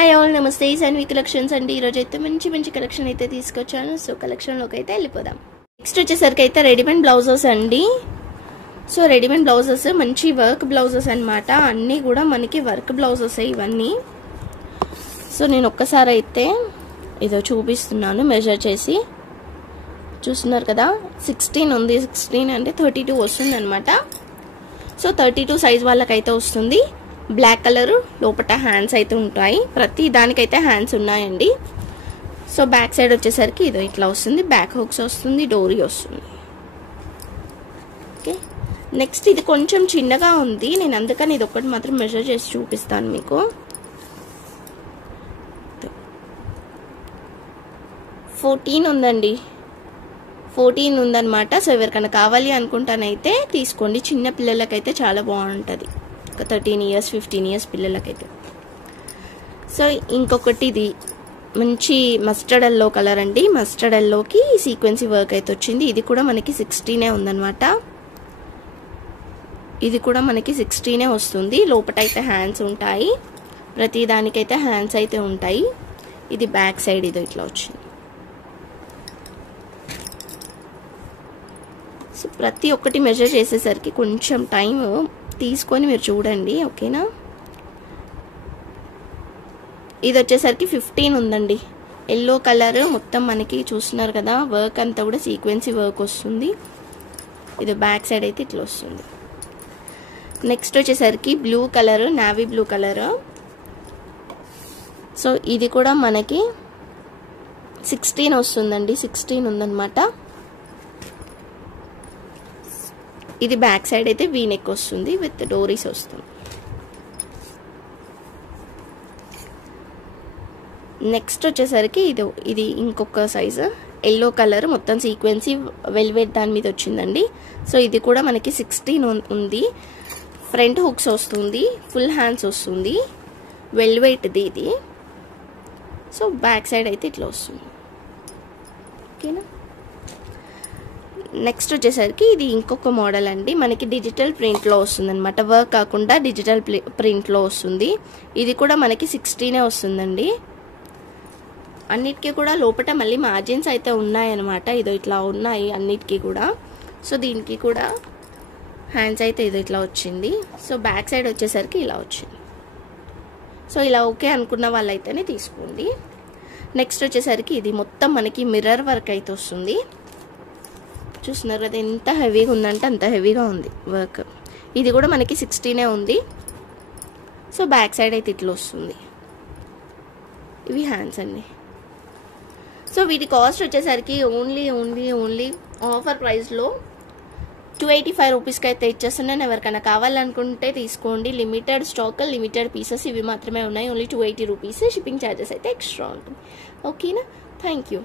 Hi all, నమస్తే. Sanvi collections అండి. ఈరోజు అయితే మంచి కలెక్షన్ అయితే తీసుకొచ్చాను. సో కలెక్షన్లోకి అయితే వెళ్ళిపోదాం. నెక్స్ట్ వచ్చేసరికి అయితే రెడీమేడ్ బ్లౌజెస్ అండి. సో రెడీమేడ్ బ్లౌజెస్ మంచి వర్క్ బ్లౌజెస్ అనమాట. అన్నీ కూడా మనకి వర్క్ బ్లౌజెస్ ఇవన్నీ. సో నేను ఒక్కసారి అయితే ఇదో చూపిస్తున్నాను మెజర్ చేసి. చూస్తున్నారు కదా, 16 ఉంది. 16 అంటే 32 వస్తుంది అనమాట. సో 32 సైజ్ వాళ్ళకైతే వస్తుంది. బ్లాక్ కలర్, లోపల హ్యాండ్స్ అయితే ఉంటాయి. ప్రతి దానికైతే హ్యాండ్స్ ఉన్నాయండి. సో బ్యాక్ సైడ్ వచ్చేసరికి ఇదో ఇట్లా వస్తుంది. బ్యాక్ హుక్స్ వస్తుంది, డోరీ వస్తుంది. ఓకే, నెక్స్ట్ ఇది కొంచెం చిన్నగా ఉంది. నేను అందుకని ఇది ఒకటి మాత్రం మెజర్ చేసి చూపిస్తాను మీకు. 14 ఉందండి, 14 ఉందన్నమాట. సో ఎవరికైనా కావాలి అనుకుంటానైతే తీసుకోండి. చిన్న పిల్లలకైతే చాలా బాగుంటుంది, 13 ఇయర్స్ 15 ఇయర్స్ పిల్లలకైతే. సో ఇంకొకటి ఇది మంచి మస్టర్డ్ ఎల్లో కలర్ అండి. మస్టర్డ్ ఎల్లోకి సీక్వెన్సీ వర్క్ అయితే వచ్చింది. ఇది కూడా మనకి 16 ఉందన్నమాట. ఇది కూడా మనకి 16 వస్తుంది. లోపల అయితే హ్యాండ్స్ ఉంటాయి. ప్రతి దానికైతే హ్యాండ్స్ అయితే ఉంటాయి. ఇది బ్యాక్ సైడ్ ఇదో ఇట్లా వచ్చింది. సో ప్రతి ఒక్కటి మెజర్ చేసేసరికి కొంచెం టైం తీసుకొని మీరు చూడండి, ఓకేనా. ఇది వచ్చేసరికి 15 ఉందండి. ఎల్లో కలర్ మొత్తం మనకి చూస్తున్నారు కదా, వర్క్ అంతా కూడా సీక్వెన్సీ వర్క్ వస్తుంది. ఇది బ్యాక్ సైడ్ అయితే ఇట్లా వస్తుంది. నెక్స్ట్ వచ్చేసరికి blue colour, navy blue colour. So ఇది కూడా మనకి 16 వస్తుందండి. 16 ఉందన్నమాట. ఇది బ్యాక్ సైడ్ అయితే వీ నెక్ వస్తుంది, విత్ డోరీస్ వస్తుంది. నెక్స్ట్ వచ్చేసరికి ఇది ఇంకొక సైజు, ఎల్లో కలర్, మొత్తం సీక్వెన్సీ వెల్వెట్ దాని మీద వచ్చిందండి. సో ఇది కూడా మనకి 16 ఉంది. ఫ్రంట్ హుక్స్ వస్తుంది, ఫుల్ హ్యాండ్స్ వస్తుంది, వెల్వెట్ది ఇది. సో బ్యాక్ సైడ్ అయితే ఇట్లా వస్తుంది, ఓకేనా. నెక్స్ట్ వచ్చేసరికి ఇది ఇంకొక మోడల్ అండి. మనకి డిజిటల్ ప్రింట్లో వస్తుంది అనమాట. వర్క్ కాకుండా డిజిటల్ ప్రింట్లో వస్తుంది. ఇది కూడా మనకి 16 వస్తుందండి. అన్నిటికీ కూడా లోపల మళ్ళీ మార్జిన్స్ అయితే ఉన్నాయన్నమాట. ఇదో ఇట్లా ఉన్నాయి అన్నిటికీ కూడా. సో దీనికి కూడా హ్యాండ్స్ అయితే ఇదో ఇట్లా వచ్చింది. సో బ్యాక్ సైడ్ వచ్చేసరికి ఇలా వచ్చింది. సో ఇలా ఓకే అనుకున్న వాళ్ళైతేనే తీసుకోండి. నెక్స్ట్ వచ్చేసరికి ఇది మొత్తం మనకి మిర్రర్ వర్క్ అయితే వస్తుంది. చూస్తున్నారు కదా, ఎంత హెవీగా ఉందంటే అంత హెవీగా ఉంది వర్క్. ఇది కూడా మనకి 16 ఉంది. సో బ్యాక్ సైడ్ అయితే ఇట్లా వస్తుంది. ఇవి హ్యాండ్స్ అండి. సో వీటి కాస్ట్ వచ్చేసరికి ఓన్లీ ఆఫర్ ప్రైస్లో 285 రూపీస్కి అయితే ఇచ్చేస్తున్నాను. ఎవరికైనా కావాలనుకుంటే తీసుకోండి. లిమిటెడ్ స్టాక్, లిమిటెడ్ పీసెస్ ఇవి మాత్రమే ఉన్నాయి. Only 280 rupees. షిప్పింగ్ ఛార్జెస్ అయితే ఎక్స్ట్రా ఉంటుంది, ఓకేనా. Thank you.